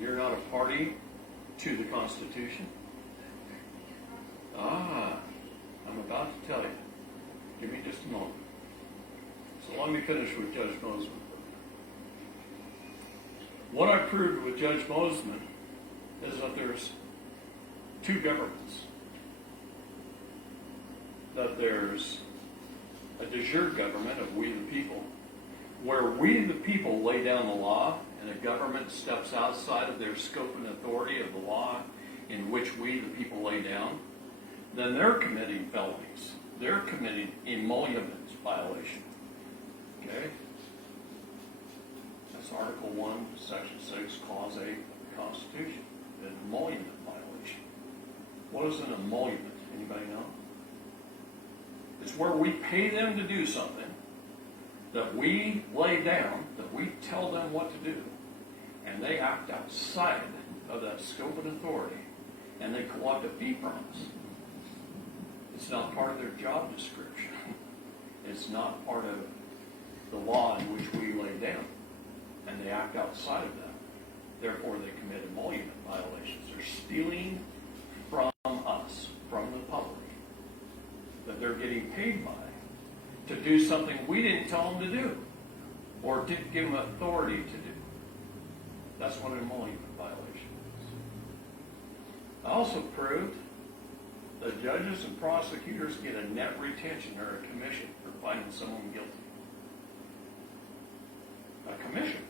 You're not a party to the Constitution? Ah, I'm about to tell you. Give me just a moment. So let me finish with Judge Mosman. What I proved with Judge Mosman is that there's two governments. That there's a de jure government of we the people, where we the people lay down the law and the government steps outside of their scope and authority of the law in which we the people lay down, then they're committing felonies. They're committing emoluments violation. Okay? That's Article 1, Section 6, Clause 8 of the Constitution. An emolument violation. What is an emolument? Anybody know? It's where we pay them to do something that we lay down, that we tell them what to do, and they act outside of that scope and authority, and they collect a fee from us. It's not part of their job description. It's not part of the law in which we lay down, and they act outside of that. Therefore, they commit emolument violations. They're stealing from us, from the public, that they're getting paid by to do something we didn't tell them to do or didn't give them authority to do. That's what an emolument violation is. I also proved that judges and prosecutors get a net retention or a commission for finding someone guilty. A commission.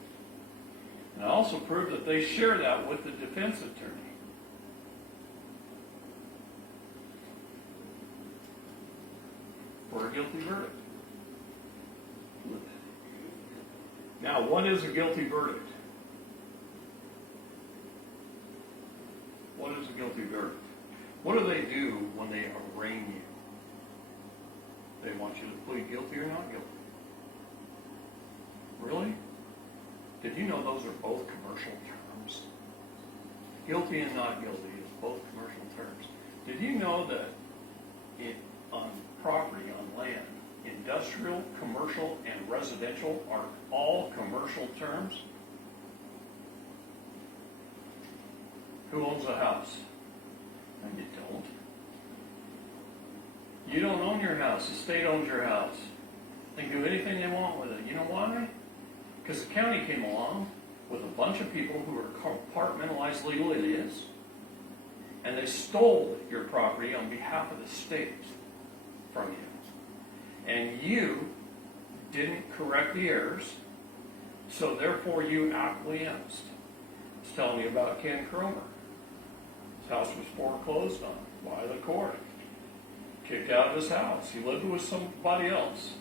And I also proved that they share that with the defense attorney. For a guilty verdict. Now, what is a guilty verdict? What is a guilty verdict? What do they do when they arraign you? They want you to plead guilty or not guilty. Really? Did you know those are both commercial terms? Guilty and not guilty is both commercial terms. Did you know that on property, on land, industrial, commercial, and residential are all commercial terms? Who owns a house? And you don't. You don't own your house. The state owns your house. They can do anything they want with it. You know why? Because the county came along with a bunch of people who are compartmentalized legal idiots, and they stole your property on behalf of the state from you. And you didn't correct the errors, so therefore you acquiesced. I was telling you about Ken Cromer. His house was foreclosed on by the court. Kicked out of his house. He lived with somebody else.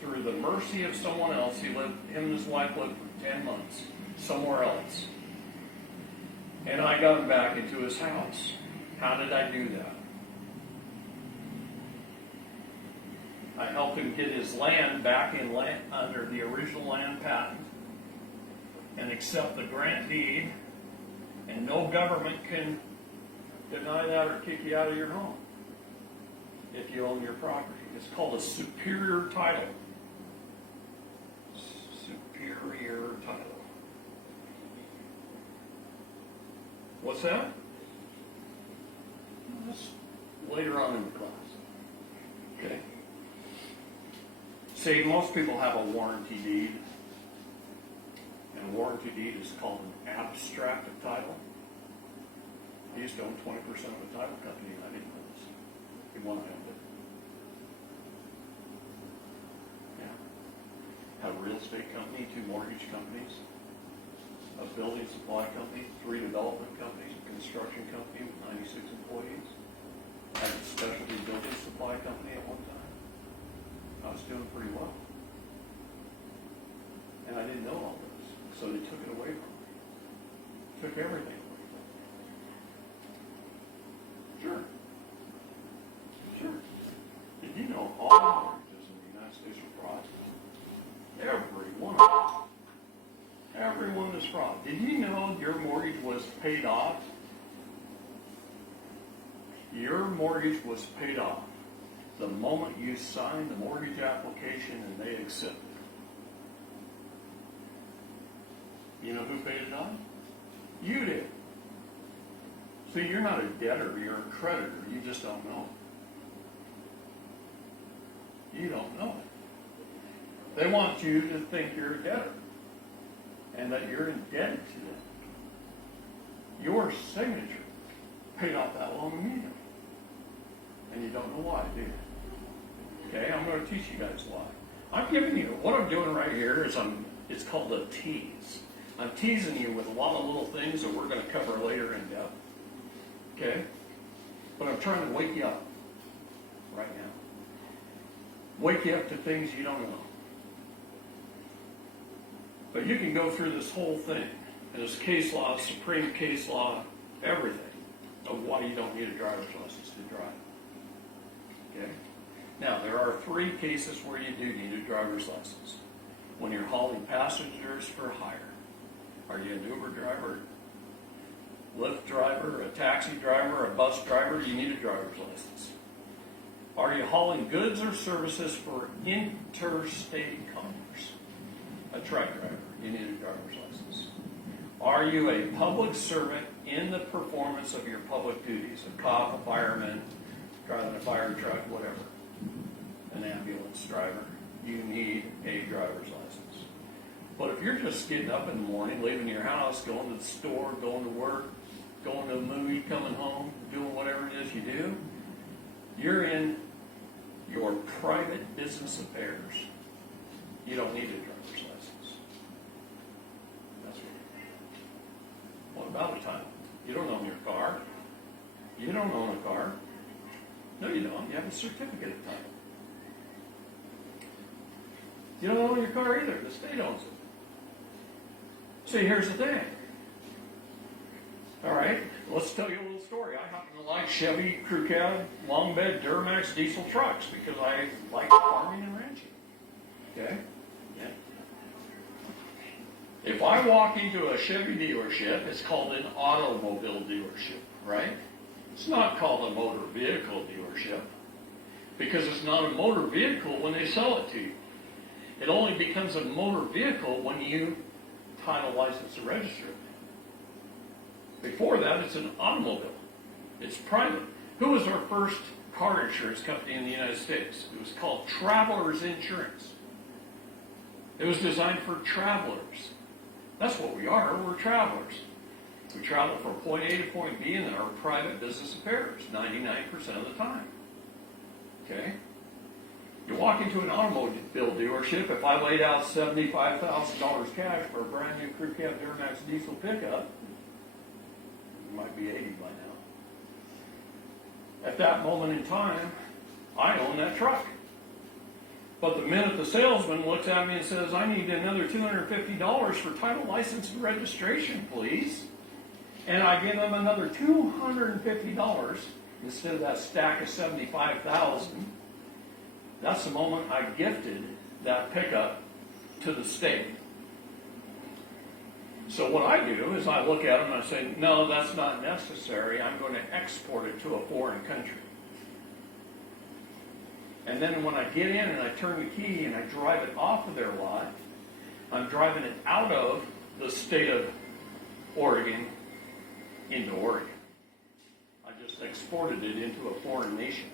Through the mercy of someone else, him and his wife lived for 10 months somewhere else. And I got him back into his house. How did I do that? I helped him get his land back in under the original land patent and accept the grant deed, and no government can deny that or kick you out of your home if you own your property. It's called a superior title. Superior title. What's that? That's later on in the class. Okay. See, most people have a warranty deed. And a warranty deed is called an abstract of title. I used to own 20% of a title company, and I didn't know this. You want to own it. Have a real estate company, 2 mortgage companies, a building supply company, 3 development companies, a construction company with 96 employees. I had a specialty building supply company at one time. I was doing pretty well. And I didn't know all this, so they took it away from me. Took everything away from me. Sure. Sure. Did you know all mortgages in the United States are fraud? Every one of them. Every one is fraud. Did you know your mortgage was paid off? Your mortgage was paid off the moment you signed the mortgage application and they accepted it. You know who paid it off? You did. See, you're not a debtor, you're a creditor. You just don't know. You don't know it. They want you to think you're a debtor and that you're indebted to them. Your signature paid off that loan immediately. And you don't know why, do you? Okay, I'm going to teach you guys why. I'm giving you, what I'm doing right here is it's called a tease. I'm teasing you with a lot of little things that we're going to cover later in depth. Okay? But I'm trying to wake you up right now. Wake you up to things you don't know. But you can go through this whole thing. And there's case law, supreme case law, everything of why you don't need a driver's license to drive. Okay? Now, there are 3 cases where you do need a driver's license. When you're hauling passengers for hire. Are you an Uber driver, Lyft driver, a taxi driver, a bus driver? You need a driver's license. Are you hauling goods or services for interstate commerce? A truck driver. You need a driver's license. Are you a public servant in the performance of your public duties? A cop, a fireman, driving a fire truck, whatever. An ambulance driver. You need a driver's license. But if you're just getting up in the morning, leaving your house, going to the store, going to work, going to a movie, coming home, doing whatever it is you do, you're in your private business affairs. You don't need a driver's license. That's what about a title? You don't own your car. You don't own a car. No, you don't. You have a certificate of title. You don't own your car either. The state owns it. See, here's the thing. All right, let's tell you a little story. I happen to like Chevy crew cab, long bed, Duramax diesel trucks because I like farming and ranching. Okay? Yeah. If I walk into a Chevy dealership, it's called an automobile dealership, right? It's not called a motor vehicle dealership because it's not a motor vehicle when they sell it to you. It only becomes a motor vehicle when you title, license, and register it. Before that, it's an automobile. It's private. Who was our first car insurance company in the United States? It was called Travelers Insurance. It was designed for travelers. That's what we are. We're travelers. We travel from point A to point B in our private business affairs 99% of the time. Okay? You walk into an automobile dealership, if I laid out $75,000 cash for a brand new crew cab Duramax diesel pickup, it might be 80 by now. At that moment in time, I own that truck. But the minute the salesman looks at me and says, I need another $250 for title, license, and registration, please, and I give them another $250 instead of that stack of $75,000, that's the moment I gifted that pickup to the state. So what I do is I look at them and I say, no, that's not necessary. I'm going to export it to a foreign country. And then when I get in and I turn the key and I drive it off of their lot, I'm driving it out of the state of Oregon into Oregon. I just exported it into a foreign nation.